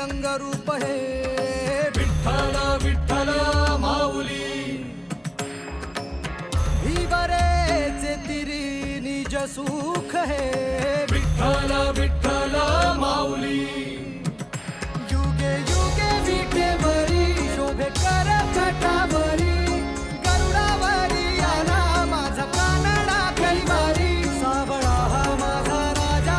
रंगरूप हे विठ्ठल विठ्ठल माऊली भीवरेचे तिरी निज सुख हे विठ्ठल विठ्ठल माऊली युगे युगे विठेवरी शोभे कर कटावरी गरुडावरी आला माझा कानडा कैवारी सावळा हा माझा राजा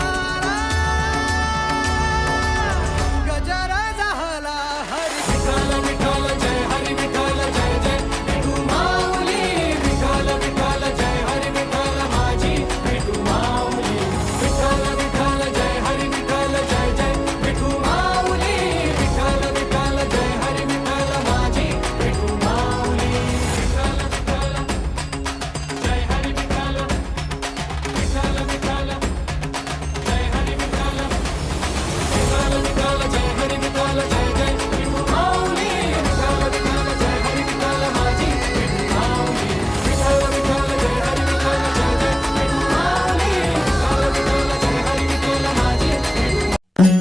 गजर झाला हरी विठ्ठल विठ्ठल जय हरी विठ्ठल जय जय विठू माऊली विठ्ठल विठ्ठल जय हरी विठ्ठल माझी विठू माऊली विठ्ठल विठ्ठल जय हरी विठ्ठल जय जय विठू माऊली विठ्ठल विठ्ठल जय हरी विठ्ठल माझी विठू माऊली विठ्ठल विठ्ठल जय हरी विठ्ठल विठ्ठल विठ्ठल जय हरी विठ्ठल विठ्ठल विठ्ठल जय हरी विठ्ठल जय जय विठू माऊली विठ्ठल विठ्ठल जय हरी विठ्ठल माझी विठू माऊली विठ्ठल विठ्ठल जय हरी विठ्ठल जय जय विठू माऊली विठ्ठल विठ्ठल जय हरी विठ्ठल माझी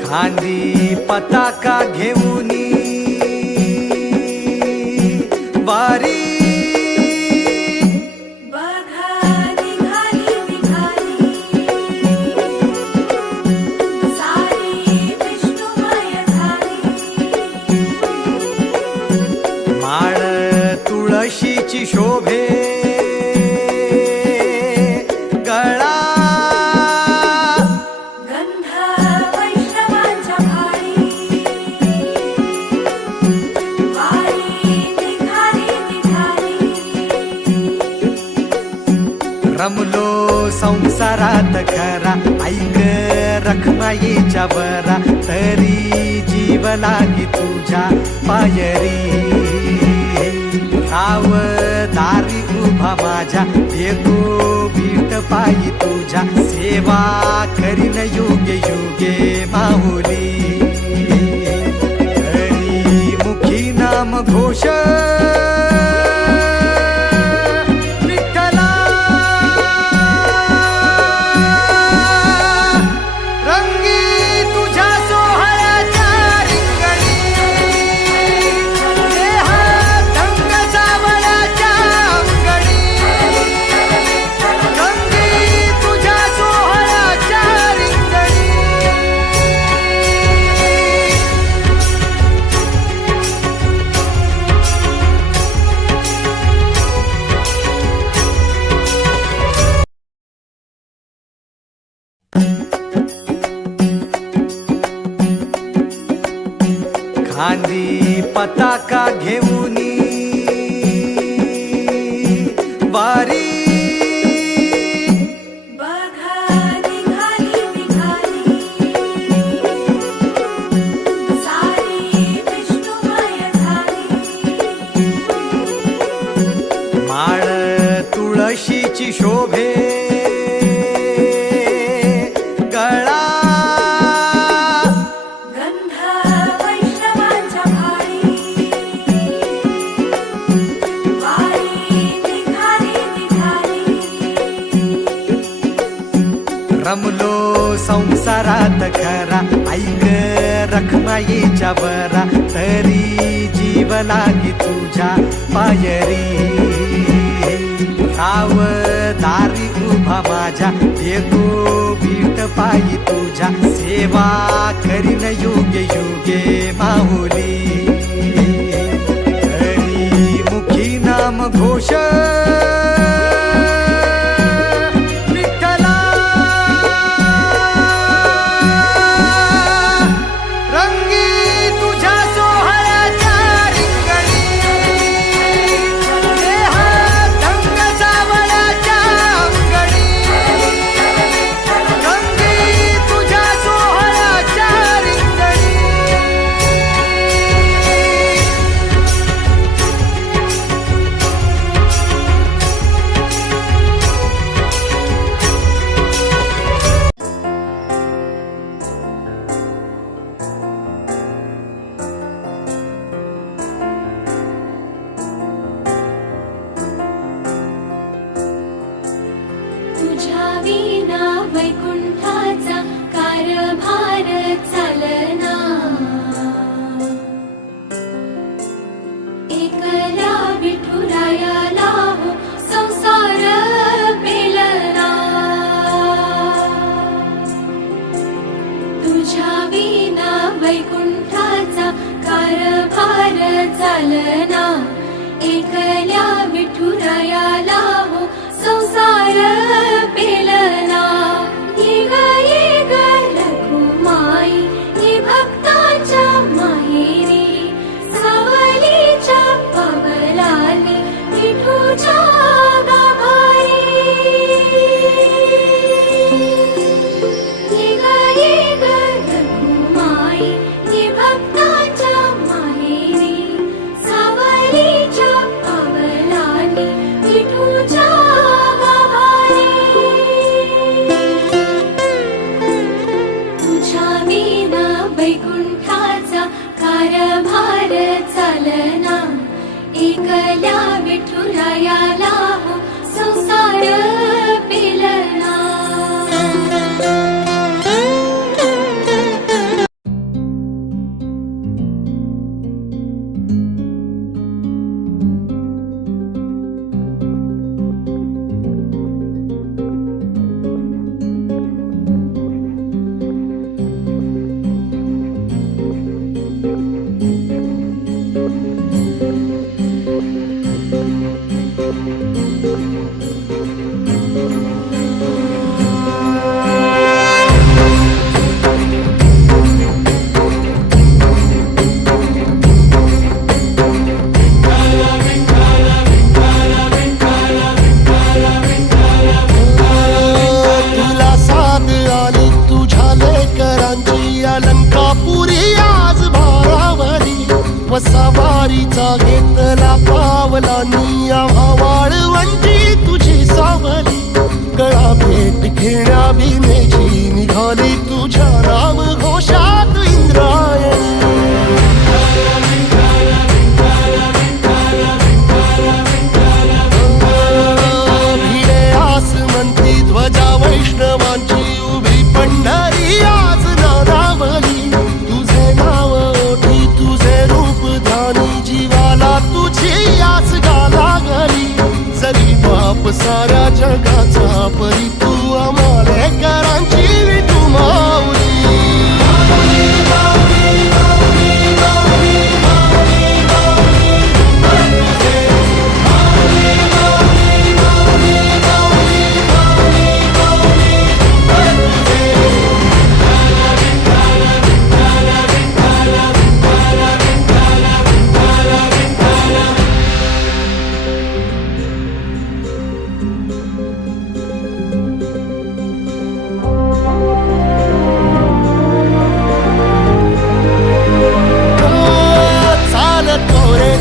खांदी पताका घेऊनी वारी बघा निघाली निघाली सारी विष्णुमय झाली माळ तुळशीची शोभे गळा गंध वैष्णवांच्या भारी वारी निघाली निघाली रमलो संसारात खरा ऐक रखमाईच्या बरा तरी जीव लागी तुझ्या पायरी राव दारी उभा माझ्या येतो बीट पायी तुझ्या सेवा करीन युगे युगे माऊली हरी मुखी नाम घोष विठ्ठला रंगी तुझ्या सोहळ्याच्या रिंगणी देहात रंग सावळ्याच्या अंगणी रंगी तुझ्या सोहळ्याच्या रिंगणी खांदी पताका घेऊनी वारी बघा निघाली निघाली सारी विष्णुमय झाली माळ तुळशीची शोभे गळा गंध वैष्णवांच्या भारी वारी निघाली निघाली रमलो संसारात खरा ऐक रखमाईच्या बरा तरी जीव लागी तुझ्या पायरी राव दारी उभा माझ्या येतो बीट पायी तुझ्या सेवा करीन युगे युगे माऊली हरी मुखी नाम घोष विठ्ठला रंगी तुझ्या सोहळ्याच्या रिंगणी देहात रंग सावळ्याच्या अंगणी रंगी तुझ्या सोहळ्याच्या रिंगणी चालना एकल्या विठुरायाला हो संसार पेलना ये ग रघुमाई ये भक्ताच्या माहेरी सावलीच्या पावलांनी विठूच्या गाभारी ये ग रघुमाई ये भक्ताच्या माहेरी सावलीच्या पावलांनी विठूच्या गाभारी तुझ्या विना वैकुंठाचा कारभार चालना एकल्या विठुरायाला हो संसार पेलना तुला साथ आली तुझ्या लेकरांची अलंकापुरी आज भारावली वसावारीचा घेतला पावलांनी आम्हा वाळवंटी तुझी सावली गळा भेट घेण्या भीमेची निघाली तुझ्या राम घोषात इंद्रायणी भिडे आसमंती ध्वजा वैष्णवांची उभी पंढरी आज नादावली तुझे नाव ओठी तुझे रूप ध्यानी जीवाला तुझी आस लागली जरी बाप साऱ्या जगाचा परी तू आम्हाले करांची विठू माऊली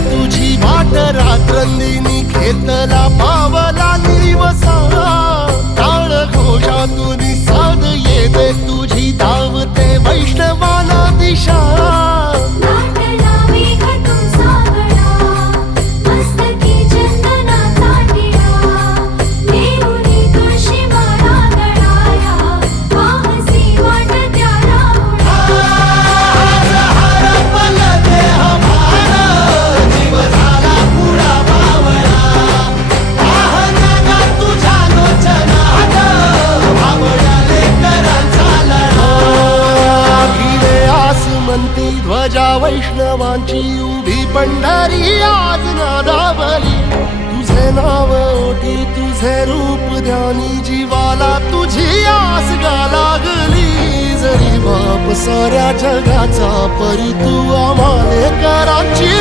तुझी वाट रात्रंदिनी घेतला पावला निवसा टाळ घोषातून साध येते तुझी धावते वैष्णवाला दिशा नाटला मेघ तुझा गळा मस्तकी चंदनाचा टिळा देऊनी तुळशी माळा गळाया वाहसी वाट त्याला म्हणती ध्वजा वैष्णवांची उभी पंढरी आज नादावली तुझे नाव ओठी तुझे रूप ध्यानी जीवाला तुझी आस लागली जरी बाप साऱ्या जगाचा परी तू आम्हाले करांची